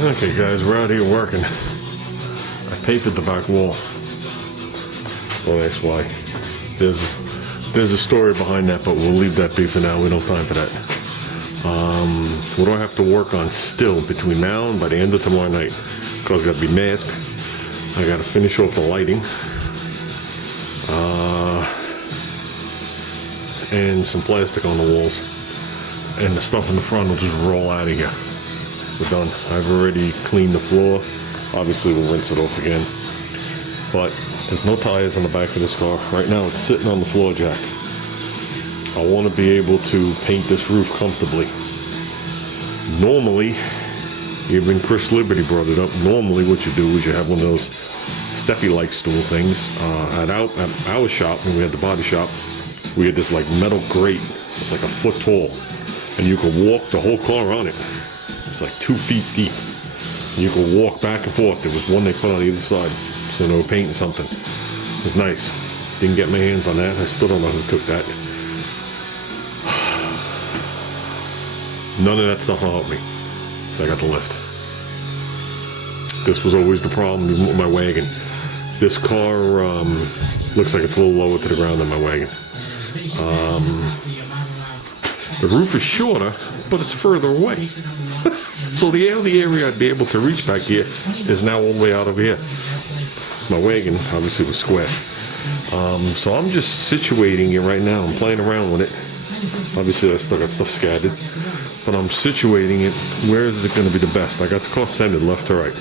Okay guys, we're out here working. I papered the back wall. Don't ask why. There's a story behind that, but we'll leave that be for now. We don't have time for that. What do I have to work on still between now and by the end of tomorrow night? Car's got to be masked. I got to finish off the lighting. And some plastic on the walls. And the stuff in the front will just roll out of here. We're done. I've already cleaned the floor. Obviously we'll rinse it off again. But there's no tires on the back of this car. Right now it's sitting on the floor jack. I want to be able to paint this roof comfortably. Normally, even Chris Liberty brought it up, normally what you do is you have one of those steppy-like stool things. At our shop, when we had the body shop, we had this like metal grate. It's like a foot tall. And you could walk the whole car on it. It's like 2 feet deep. And you could walk back and forth. There was one they put on either side. So they were painting something. It was nice. Didn't get my hands on that. I still don't know who took that. None of that stuff will help me. So I got the lift. This was always the problem even with my wagon. This car looks like it's a little lower to the ground than my wagon. The roof is shorter, but it's further away. So the only area I'd be able to reach back here is now all the way out of here. My wagon obviously was square. So I'm just situating it right now. I'm playing around with it. Obviously I still got stuff scattered, but I'm situating it. Where is it going to be the best? I got the car centered left to right.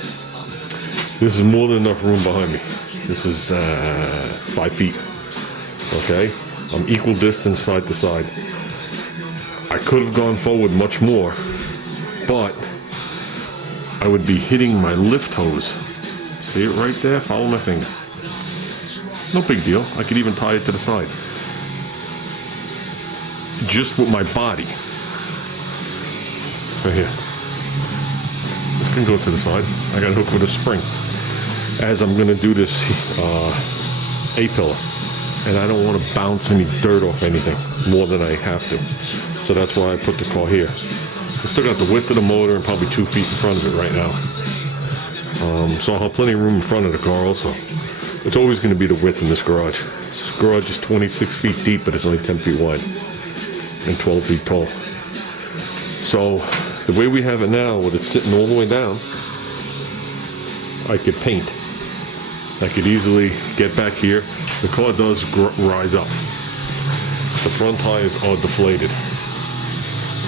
This is more than enough room behind me. This is 5 feet. Okay? I'm equal distance side to side. I could have gone forward much more, but I would be hitting my lift hose. See it right there? Follow my finger. No big deal. I could even tie it to the side. Just with my body. Right here. This can go to the side. I got a hook with a spring. As I'm going to do this A-pillar. And I don't want to bounce any dirt off anything more than I have to. So that's why I put the car here. I still got the width of the motor and probably 2 feet in front of it right now. So I'll have plenty of room in front of the car also. It's always going to be the width in this garage. This garage is 26 feet deep, but it's only 10 feet wide and 12 feet tall. So the way we have it now, with it sitting all the way down, I could paint. I could easily get back here. The car does rise up. The front tires are deflated.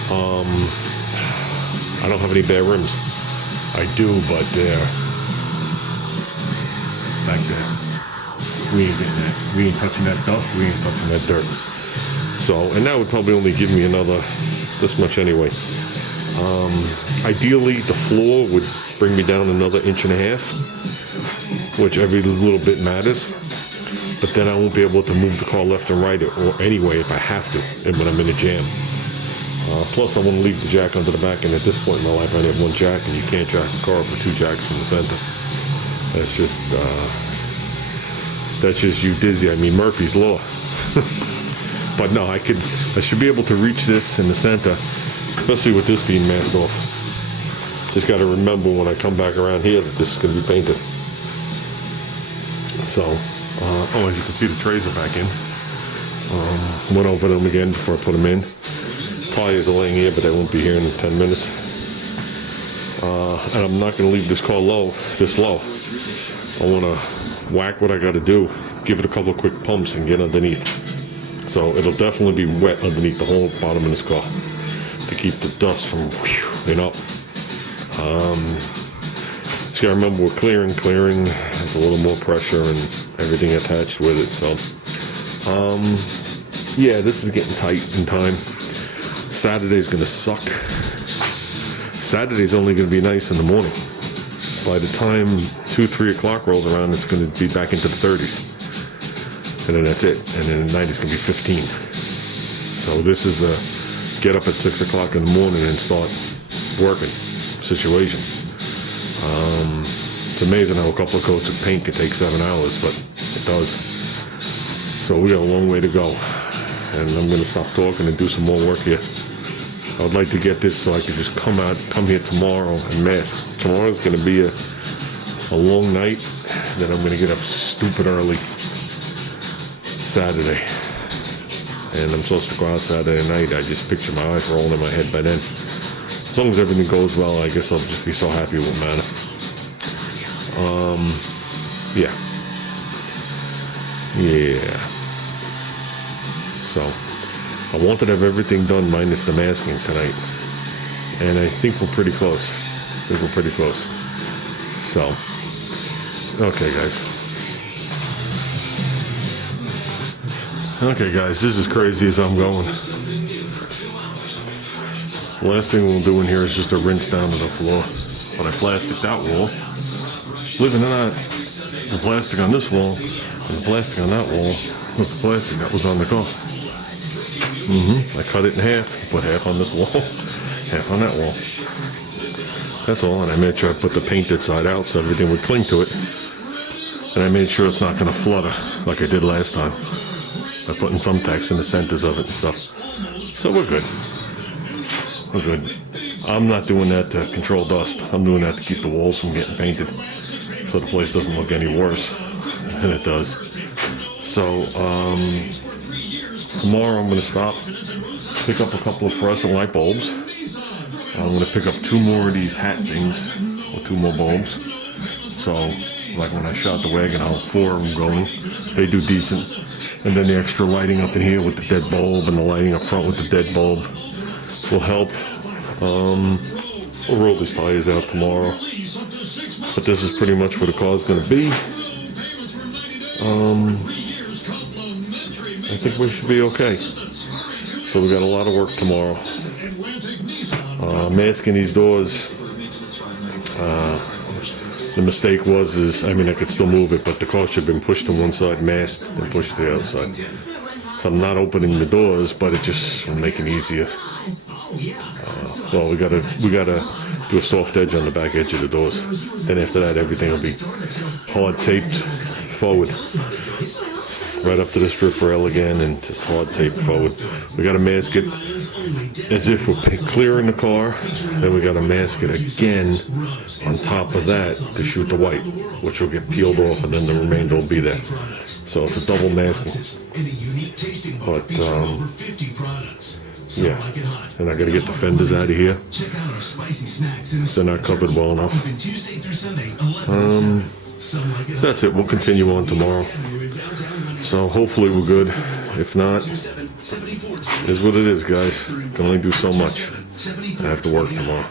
I don't have any bare rims. I do, but they're back there. We ain't getting that. We ain't touching that dust. We ain't touching that dirt. So, and that would probably only give me another this much anyway. Ideally, the floor would bring me down another 1.5 inches, which every little bit matters. But then I won't be able to move the car left and right or anyway if I have to, and when I'm in a jam. Plus, I want to leave the jack under the back, and at this point in my life, I only have one jack, and you can't jack the car up with 2 jacks from the center. That's just you dizzy. I mean, Murphy's Law. But no, I should be able to reach this in the center, especially with this being masked off. Just got to remember when I come back around here that this is going to be painted. So, as you can see, the trays are back in. Went over them again before I put them in. Tires are laying here, but they won't be here in 10 minutes. And I'm not going to leave this car this low. I want to whack what I got to do, give it a couple of quick pumps and get underneath. So it'll definitely be wet underneath the whole bottom of this car to keep the dust from, Just gotta remember we're clearing. There's a little more pressure and everything attached with it. So, yeah, this is getting tight in time. Saturday's gonna suck. Saturday's only gonna be nice in the morning. By the time 2-3 o'clock rolls around, it's gonna be back into the 30s. And then that's it. And then at night it's gonna be 15. So this is a get up at 6 o'clock in the morning and start working situation. It's amazing how a couple of coats of paint could take 7 hours, but it does. So we got a long way to go. And I'm going to stop talking and do some more work here. I would like to get this so I could just come here tomorrow and mask. Tomorrow's going to be a long night. Then I'm going to get up stupid early Saturday. And I'm supposed to go out Saturday night. I just picture my eyes rolling in my head by then. As long as everything goes well, I guess I'll just be so happy with Mana. Yeah. So, I wanted to have everything done minus the masking tonight. And I think we're pretty close. So, okay guys. Okay guys, this is crazy as I'm going. Last thing we'll do in here is just a rinse down to the floor. But I plastic that wall. Believe it or not, the plastic on this wall and the plastic on that wall was the plastic that was on the car. I cut it in half, put half on this wall, half on that wall. That's all, and I made sure I put the painted side out so everything would cling to it. And I made sure it's not going to flutter like I did last time by putting thumbtacks in the centers of it and stuff. So we're good. I'm not doing that to control dust. I'm doing that to keep the walls from getting painted so the place doesn't look any worse than it does. So, tomorrow I'm going to stop, pick up a couple of fluorescent light bulbs. I'm going to pick up 2 more of these hat things, or 2 more bulbs. So, like when I shot the wagon, I'll have 4 of them going. They do decent. And then the extra lighting up in here with the dead bulb and the lighting up front with the dead bulb will help. We'll roll these tires out tomorrow. But this is pretty much where the car's going to be. I think we should be okay. So we got a lot of work tomorrow. Masking these doors. The mistake was, I could still move it, but the car should have been pushed to one side, masked, and pushed to the other side. So I'm not opening the doors, but it just will make it easier. Well, we gotta do a soft edge on the back edge of the doors. Then after that, everything will be hard taped forward, right up to the strip rail again, and just hard taped forward. We gotta mask it as if we're clearing the car. Then we gotta mask it again on top of that to shoot the white, which will get peeled off, and then the remainder will be there. So it's a double masking. But yeah, and I gotta get the fenders out of here. So they're not covered well enough. So that's it. We'll continue on tomorrow. So hopefully we're good. If not, it is what it is, guys. Can only do so much. I have to work tomorrow.